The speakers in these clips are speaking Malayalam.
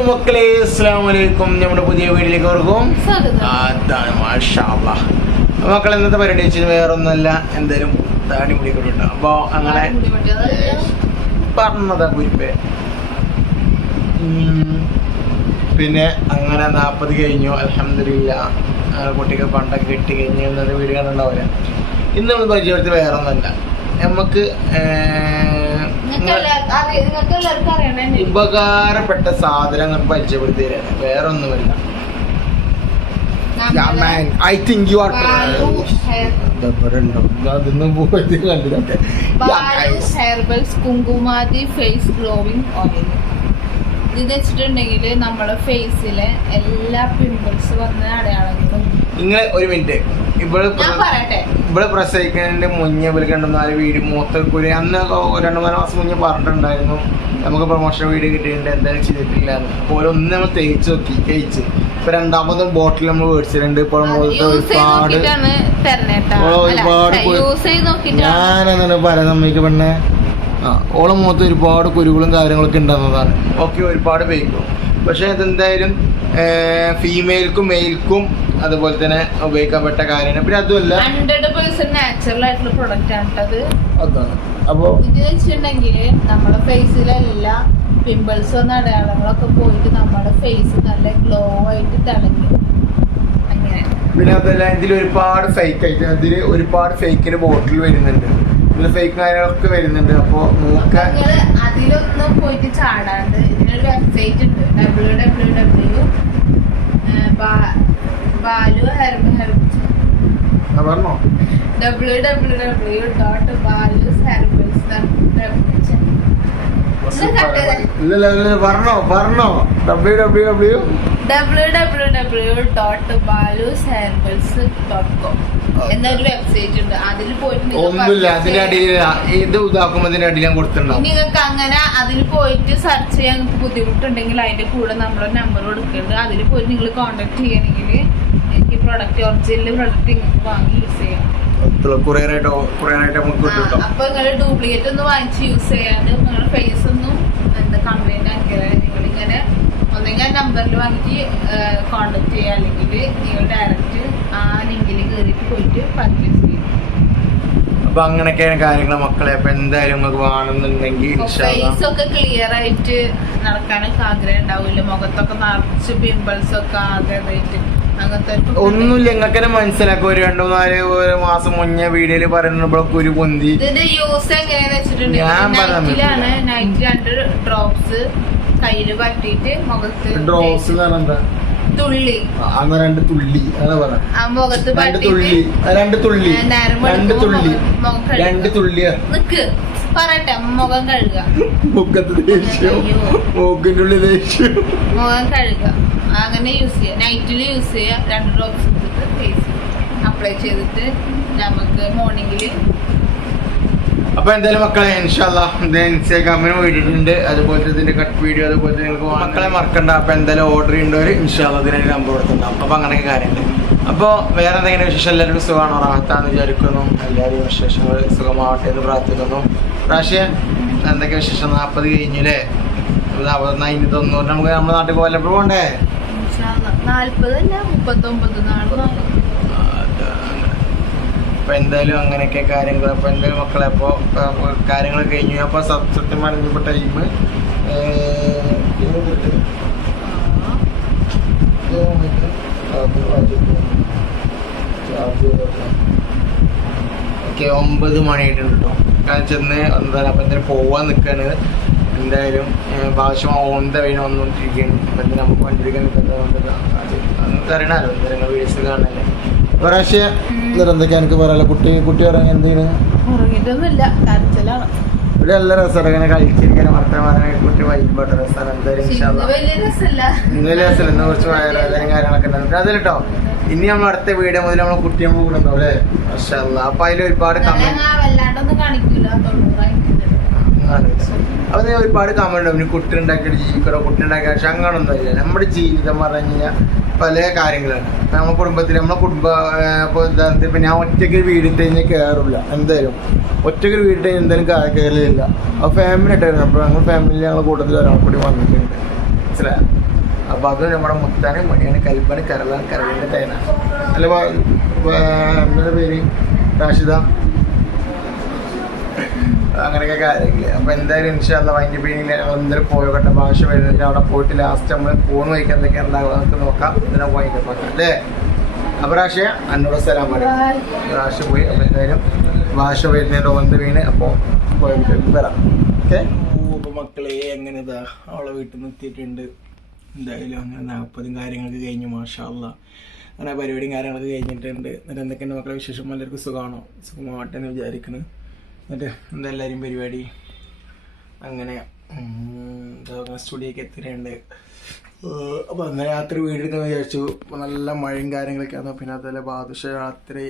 ഹലോ മക്കളെ, അസ്സലാമു അലൈക്കും. നമ്മുടെ പുതിയ വീഡിയോയിലേക്ക് ഓർക്കും അതാണ് മാഷാ അല്ലാഹ്. മക്കളെ, ഇന്നത്തെ പരിപാടി വെച്ചാൽ വേറെ ഒന്നല്ല, എന്തായാലും താടി മുടിക്കൊണ്ടിട്ട്. അപ്പോൾ അങ്ങനെ പറഞ്ഞതാ കുരിപ്പേ. പിന്നെ അങ്ങനെ 40 കഴിഞ്ഞു, അൽഹംദുലില്ലാഹ്. കുട്ടിക്ക് പണ്ടൊക്കെ കിട്ടി കഴിഞ്ഞു എന്നൊരു വീഡിയോ കണ്ടുണ്ടാവില്ല. ഇന്ന് നമ്മൾ പരിചയപ്പെടുത്തി വേറെ ഒന്നല്ല, നമുക്ക് ഉപകാരപ്പെട്ട സാധനങ്ങൾ പരിചയപ്പെടുത്തി തരാണ്, വേറെ ഒന്നുമില്ല. I think you are Kumkumadi face glowing oil. ഇത് വെച്ചിട്ടുണ്ടെങ്കിൽ നമ്മുടെ ഫേസിലെ എല്ലാ പിമ്പിൾസ് വന്ന അടയാളങ്ങളും. നിങ്ങൾ ഒരു മിനിറ്റ്, ഇവിടെ പ്രസവിക്കുന്നതിന്റെ മുന്നേ വിളിക്കണ്ടെന്നാല് വീഡിയോ മൂത്തക്കുരി അന്ന് 2-3 മാസം മുന്നേ പറഞ്ഞിട്ടുണ്ടായിരുന്നു നമുക്ക് പ്രൊമോഷൻ വീഡിയോ കിട്ടിയിട്ടുണ്ട്, എന്തായാലും ചെയ്തിട്ടില്ല. അപ്പോൾ ഒന്ന് നമ്മൾ തേച്ച് നോക്കി, തേച്ച് ഇപ്പൊ 2ാമതും ബോട്ടിൽ നമ്മൾ മേടിച്ചിട്ടുണ്ട്. ഇപ്പോൾ ഞാനെന്താണ് പറയാൻ സമ്മതിക്ക് പെണ്ണെ, ഓളം മുഖത്ത് ഒരുപാട് കുരുകളും കാര്യങ്ങളൊക്കെ ഉണ്ടാകുന്നതാണ്. ഓക്കെ, ഒരുപാട് ഉപയോഗിക്കും. പക്ഷെ അതെന്തായാലും ഫീമെയിൽക്കും മെയിൽക്കും അതുപോലെ തന്നെ ഉപയോഗിക്കാൻ പറ്റ കാര്യമാണ്. പിന്നെ അതുമല്ല 100% നാച്ചുറൽ ആയിട്ടുള്ള പ്രൊഡക്റ്റ് ആണ് അതാണ്. അപ്പൊ ഇത് വെച്ചിട്ടുണ്ടെങ്കിൽ നമ്മുടെ ഫേസിലെല്ലാ പിമ്പിൾസ് വന്ന അടയാളങ്ങളൊക്കെ പോയിട്ട് നമ്മുടെ ഫേസ് നല്ല ഗ്ലോ ആയിട്ട് തിളങ്ങും. അങ്ങനെ പിന്നെ അതല്ല, ഇതിൽ ഒരുപാട് ഫേക്ക് ആയിട്ട് ഒരുപാട് ഫേക്കിന് ബോട്ടിൽ വരുന്നുണ്ട്, ഫേക്ക് കാര്യങ്ങളൊക്കെ വരുന്നുണ്ട്. അപ്പൊ അതിലൊന്നും പോയിട്ട് ചാടാണ്ട് ഇതിനൊരു വെബ്സൈറ്റ് ഉണ്ട്, www ബാലു പറഞ്ഞോ പറഞ്ഞോ www.balusherbals.com എന്നൊരു വെബ്സൈറ്റ് ഉണ്ട്. അതിൽ പോയിട്ട് ഒന്നുമില്ല, അതിന്റെ അടിയിൽ ഇത് ഇതാക്കുമ്പതിന്റെ അടിയിൽ ഞാൻ കൊടുത്തിട്ടുണ്ടാവും. നിങ്ങൾക്ക് അങ്ങനെ അതിൽ പോയിട്ട് സെർച്ച് ചെയ്യാൻ ബുദ്ധിമുട്ടുണ്ടെങ്കിൽ അതിന്റെ കൂടെ നമ്മളൊരു നമ്പർ കൊടുക്കുന്നുണ്ട്. അതിൽ പോയിട്ട് നിങ്ങൾ കോൺടാക്ട് ചെയ്യണമെങ്കിൽ എനിക്ക് പ്രൊഡക്റ്റ് ഒറിജിനൽ പ്രൊഡക്റ്റ് നിങ്ങൾക്ക് വാങ്ങി യൂസ് ചെയ്യാം. അപ്പൊ നിങ്ങൾ ഡ്യൂപ്ലിക്കേറ്റ് ഒന്നും വാങ്ങിച്ച് യൂസ് ചെയ്യാണ്ട് നിങ്ങളുടെ ഫേസ് ഒന്നും കംപ്ലൈന്റ് ആക്കിയാൽ നിങ്ങളിങ്ങനെ ഒന്നെങ്കിൽ ആ നമ്പറിൽ വാങ്ങിയിട്ട് കോണ്ടാക്ട് ചെയ്യുക, അല്ലെങ്കിൽ നിങ്ങൾ ഡയറക്റ്റ് ആ ലിങ്കിൽ കയറിയിട്ട് പോയിട്ട് പർച്ചേസ് ചെയ്യും. അപ്പൊ അങ്ങനെയൊക്കെയാണ് കാര്യങ്ങൾ മക്കളെ. അപ്പൊ എന്തായാലും നിങ്ങൾക്ക് വേണമെന്നുണ്ടെങ്കിൽ ഫേസ് ഒക്കെ ക്ലിയർ ആയിട്ട് നടക്കാനൊക്കെ ആഗ്രഹം ഉണ്ടാവില്ല, മുഖത്തൊക്കെ നിറച്ച് പിമ്പിൾസ് ഒക്കെ ആഗ്രഹമായിട്ട് അങ്ങനത്തെ ഒന്നുമില്ല. നിങ്ങൾക്ക് മനസ്സിലാക്കും, ഒരു 2-4 മാസം മുന്നേ വീഡിയോയില് പറയുമ്പോഴൊക്കെ ഒരു പൊന്തി. ഇതിന്റെ യൂസ് എങ്ങനെയാന്ന് വെച്ചിട്ടുണ്ടെങ്കിൽ നൈറ്റ് 2 ഡ്രോപ്സ് കയ്യില് പറ്റിയിട്ട് മുഖത്ത് ഡ്രോപ്സ് തുള്ളി 2 തുള്ളി ആ മുഖത്ത് നിക്ക് പറയട്ടെ, മുഖം കഴുകുക, മുഖത്ത് ദേഷ്യം, മൂക്കിന്റെ ഉള്ളിൽ ദേഷ്യം, മുഖം കഴുകുക, അങ്ങനെ യൂസ് ചെയ്യുക. നൈറ്റിൽ യൂസ് ചെയ്യുക. 2 ഡ്രോപ്സ് എടുത്തിട്ട് ഫേസ് അപ്ലൈ ചെയ്തിട്ട് നമുക്ക് മോർണിംഗില്. അപ്പൊ എന്തായാലും മക്കളെ, ഇൻഷാല്ലാഹ് ഇൻസ്റ്റാഗ്രാമിന് വേണ്ടിയിട്ടുണ്ട്, അതുപോലെ ഇതിന്റെ കട്ട് വീഡിയോ, അതുപോലെ നിങ്ങൾക്ക് മക്കളെ മറക്കണ്ട. അപ്പൊ എന്തായാലും ഓർഡർ ചെയ്യേണ്ടവര് ഇൻഷാല്ലാഹ് ഇതിന് നമ്പർ കൊടുത്തിട്ടുണ്ടാവും. അപ്പൊ അങ്ങനെയൊക്കെ കാര്യമുണ്ട്. അപ്പോൾ വേറെ എന്തെങ്കിലും വിശേഷം? എല്ലാവർക്കും സുഖമാണോ, റാഹത്താന്ന് വിചാരിക്കുന്നു. എല്ലാവരും വിശേഷങ്ങൾ സുഖമാവട്ടെ എന്ന് പ്രാർത്ഥിക്കുന്നു. പ്രാവശ്യം എന്തൊക്കെ വിശേഷം? 40 കഴിഞ്ഞു അല്ലേ? 90 നമുക്ക് നമ്മുടെ നാട്ടിൽ പോകല്ലപ്പോൾ പോകണ്ടേ? 39 അപ്പൊ എന്തായാലും അങ്ങനെയൊക്കെ കാര്യങ്ങൾ. അപ്പൊ എന്തായാലും മക്കളെ, അപ്പൊ കാര്യങ്ങൾ കഴിഞ്ഞു. അപ്പൊ സത്യം പറഞ്ഞപ്പോ ടൈം ഓക്കെ 9 മണിയായിട്ടുണ്ട് കേട്ടോ. കാരണം ചെന്ന് എന്താണ് അപ്പൊ എന്തായാലും പോവാൻ നിൽക്കാണ്. എന്തായാലും ഭാഷ ഓൺ ദ വൈ വന്നുകൊണ്ടിരിക്കുകയാണ്. അപ്പൊ എന്തായാലും നമുക്ക് വണ്ടിയെടുക്കാൻ നിൽക്കുന്നത് അറിയണല്ലോ, എന്തായാലും വീഡിയോസ് കാണാനല്ലേ. പ്രാവശ്യം എന്തൊക്കെയാ എനിക്ക് പറയാലോ? കുട്ടി പറയാൻ എന്തെങ്കിലും ഇവിടെ നല്ല രസമാണ്, ഇങ്ങനെ കളിച്ചിരിക്കാനും വർത്തമാനം കുട്ടി വൈകിട്ട് രസമാണ്. എന്തായാലും രസമല്ല, കുറച്ച് വയറാലും കാര്യങ്ങളൊക്കെ ഉണ്ടാവും അതിൽ കേട്ടോ. ഇനി നമ്മൾ അടുത്ത വീഡിയോ മുതൽ നമ്മളെ കുട്ടി നമ്മൾ കൂടെ ഉണ്ടാവും അല്ലേ? മാഷാ അല്ലാഹ്. അപ്പൊ അതിൽ ഒരുപാട് കമന്റ്, അപ്പൊ ഒരുപാട് കമന്റ് ഉണ്ടാവും, കുട്ടി ഉണ്ടാക്കിയിട്ട് ജീവിക്കണോ, കുട്ടി ഉണ്ടാക്കിയ. പക്ഷെ അങ്ങനൊന്നും ഇല്ല. നമ്മുടെ ജീവിതം പറഞ്ഞു കഴിഞ്ഞാൽ പല കാര്യങ്ങളാണ്. നമ്മുടെ കുടുംബത്തിൽ ഇപ്പോൾ ഉദാഹരണത്തിന് ഇപ്പം ഞാൻ ഒറ്റയ്ക്ക് വീടിട്ട് കഴിഞ്ഞാൽ കയറില്ല. എന്തായാലും ഒറ്റയ്ക്ക് വീടിട്ട് എന്തായാലും കയറില്ല. അപ്പോൾ ഫാമിലി ആയിട്ടായിരുന്നു. അപ്പോൾ ഞങ്ങൾ ഫാമിലി ഞങ്ങളുടെ കൂട്ടത്തിൽ ഒരാൾ കൂടി വന്നിട്ടുണ്ട്. മനസ്സിലായോ? അപ്പൊ അത് നമ്മുടെ മുത്താനും മണിയാണ് കൽബാണ് കരളിന്റെ തേന അല്ല എന്താ പേര് റാഷിദ അങ്ങനെയൊക്കെ കാര്യമില്ല. അപ്പൊ എന്തായാലും ഇൻഷാല്ല വൈകിട്ട് പിന്നീട് ഞങ്ങൾ എന്തായാലും പോയോട്ടെ ഭാഷ വരുന്നില്ല. അവിടെ പോയിട്ട് ലാസ്റ്റ് നമ്മൾ ഫോൺ വയ്ക്കാൻ എന്തൊക്കെ ഉണ്ടാവുക നമുക്ക് നോക്കാം. ഇതിനെ വൈകിട്ട് പോകാം അല്ലേ? അപ്പൊ റാഷിയ അന്നോട് സ്ഥലം പറയും. റാഷ പോയി. അപ്പൊ എന്തായാലും ഭാഷ വരുന്നതിന്റെ ഒന്ന് വീണ് അപ്പോൾ പോയിട്ട് വരാം. ഓക്കെ. അപ്പൊ മക്കളെ എങ്ങനെ ഇതാ അവളെ വീട്ടിൽ നിന്ന് എത്തിയിട്ടുണ്ട്. എന്തായാലും അങ്ങനെ 40 കാര്യങ്ങളൊക്കെ കഴിഞ്ഞു. മാഷാ അല്ലാ അങ്ങനെ പരിപാടിയും കാര്യങ്ങളൊക്കെ കഴിഞ്ഞിട്ടുണ്ട്. എന്നിട്ട് എന്തൊക്കെയാണ് മക്കളെ വിശേഷം? എല്ലാവർക്കും സുഖമാണോ? സുഖമാവട്ടെ എന്ന് വിചാരിക്കുന്നു. എന്നിട്ട് എന്തെല്ലാവരും പരിപാടി? അങ്ങനെ സ്റ്റുഡിയോക്ക് എത്തിയിട്ടുണ്ട്. അപ്പോൾ അന്ന് രാത്രി വീടെടുക്കാൻ വിചാരിച്ചു. അപ്പോൾ നല്ല മഴയും കാര്യങ്ങളൊക്കെ ആയിരുന്നു. പിന്നെ അതുപോലെ ബാദുഷ രാത്രി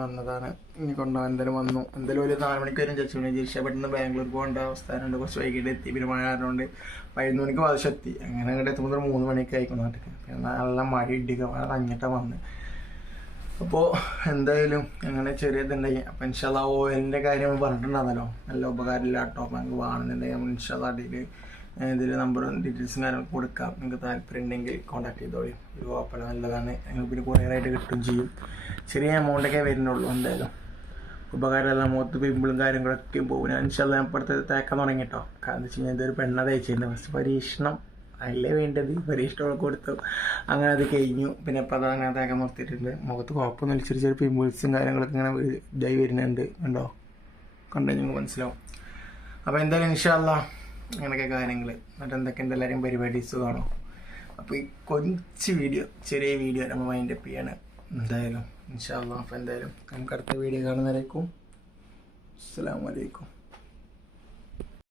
വന്നതാണ്. ഇനി കൊണ്ടുപോകാൻ എന്തായാലും വന്നു. എന്തായാലും ഒരു 4 മണിക്ക് വരും വിചാരിച്ചു. ജിർഷ പെട്ടെന്ന് ബാംഗ്ലൂർ പോകേണ്ട അവസ്ഥയുണ്ട്. കുറച്ച് വൈകിട്ട് എത്തി. പിന്നെ മഴ ആയതുകൊണ്ട് 11 മണിക്ക് ബാദുഷ എത്തി. അങ്ങനെ അങ്ങോട്ട് എത്തുമ്പോൾ 3 മണിയൊക്കെ ആയിക്കും നാട്ടിൽ. പിന്നെ നല്ല മഴ ഇടിക്കുക മഴ നഞ്ഞിട്ടാണ് വന്ന്. അപ്പോൾ എന്തായാലും അങ്ങനെ ചെറിയതുണ്ടായി. അപ്പോൾ ഇൻഷാല്ലാ ഓയിലിൻ്റെ കാര്യം പറഞ്ഞിട്ടുണ്ടായിരുന്നല്ലോ. നല്ല ഉപകാരമില്ല കേട്ടോ. അപ്പോൾ നമുക്ക് വേണമെന്നുണ്ടെങ്കിൽ നമ്മൾ ഇൻഷാല്ലാ ഇതിൽ നമ്പറും ഡീറ്റെയിൽസും കാര്യങ്ങളൊക്കെ കൊടുക്കാം. നിങ്ങൾക്ക് താല്പര്യം ഉണ്ടെങ്കിൽ കോൺടാക്ട് ചെയ്തോളി. ഒരു കുഴപ്പമില്ല, നല്ലതാണ്. ഞങ്ങൾക്ക് പിന്നെ കുറേയായിട്ട് കിട്ടും ചെയ്യും. ചെറിയ എമൗണ്ടൊക്കെ വരുന്നുള്ളൂ. എന്തായാലും ഉപകാരമല്ല. മുഖത്ത് പിമ്പിളും കാര്യങ്ങളൊക്കെ പോകും. ഞാൻ ഇൻഷാല്ലാ ഞാൻ ഇപ്പോഴത്തെ തേക്കാൻ തുടങ്ങി കേട്ടോ. കാരണം വെച്ച് കഴിഞ്ഞാൽ ഇതൊരു പെണ്ണ തയ്ച്ചിട്ടുണ്ട്. ഫസ്റ്റ് പരീക്ഷണം അല്ലേ വേണ്ടത്. പരീക്ഷണമൊക്കെ കൊടുത്തു. അങ്ങനെ അത് കഴിഞ്ഞു. പിന്നെ ഇപ്പോൾ അത് അങ്ങനെ തേക്കാൻ നിർത്തിയിട്ടുണ്ട്. മുഖത്ത് കുഴപ്പമൊന്നുമില്ല. ചെറിയ ചെറിയ പിമ്പിൾസും കാര്യങ്ങളൊക്കെ ഇങ്ങനെ ഇതായി വരുന്നുണ്ട്. കണ്ടോ? കണ്ടോ നിങ്ങൾക്ക് മനസ്സിലാവും. അപ്പോൾ എന്തായാലും ഇൻഷാല്ലാ അങ്ങനെയൊക്കെ കാര്യങ്ങൾ. എന്നിട്ട് എന്തൊക്കെയുണ്ട് എല്ലാവരും പരിപാടി? സുഖമാണോ? അപ്പോൾ ഈ കൊഞ്ച് വീഡിയോ ചെറിയ വീഡിയോ നമ്മൾ വൈൻഡപ്പ് ചെയ്യാണ്. എന്തായാലും ഇൻഷാല്ലാ. അപ്പോൾ എന്തായാലും നമുക്ക് അടുത്ത വീഡിയോ കാണുന്നവരേക്കും അസ്സലാമു അലൈക്കും.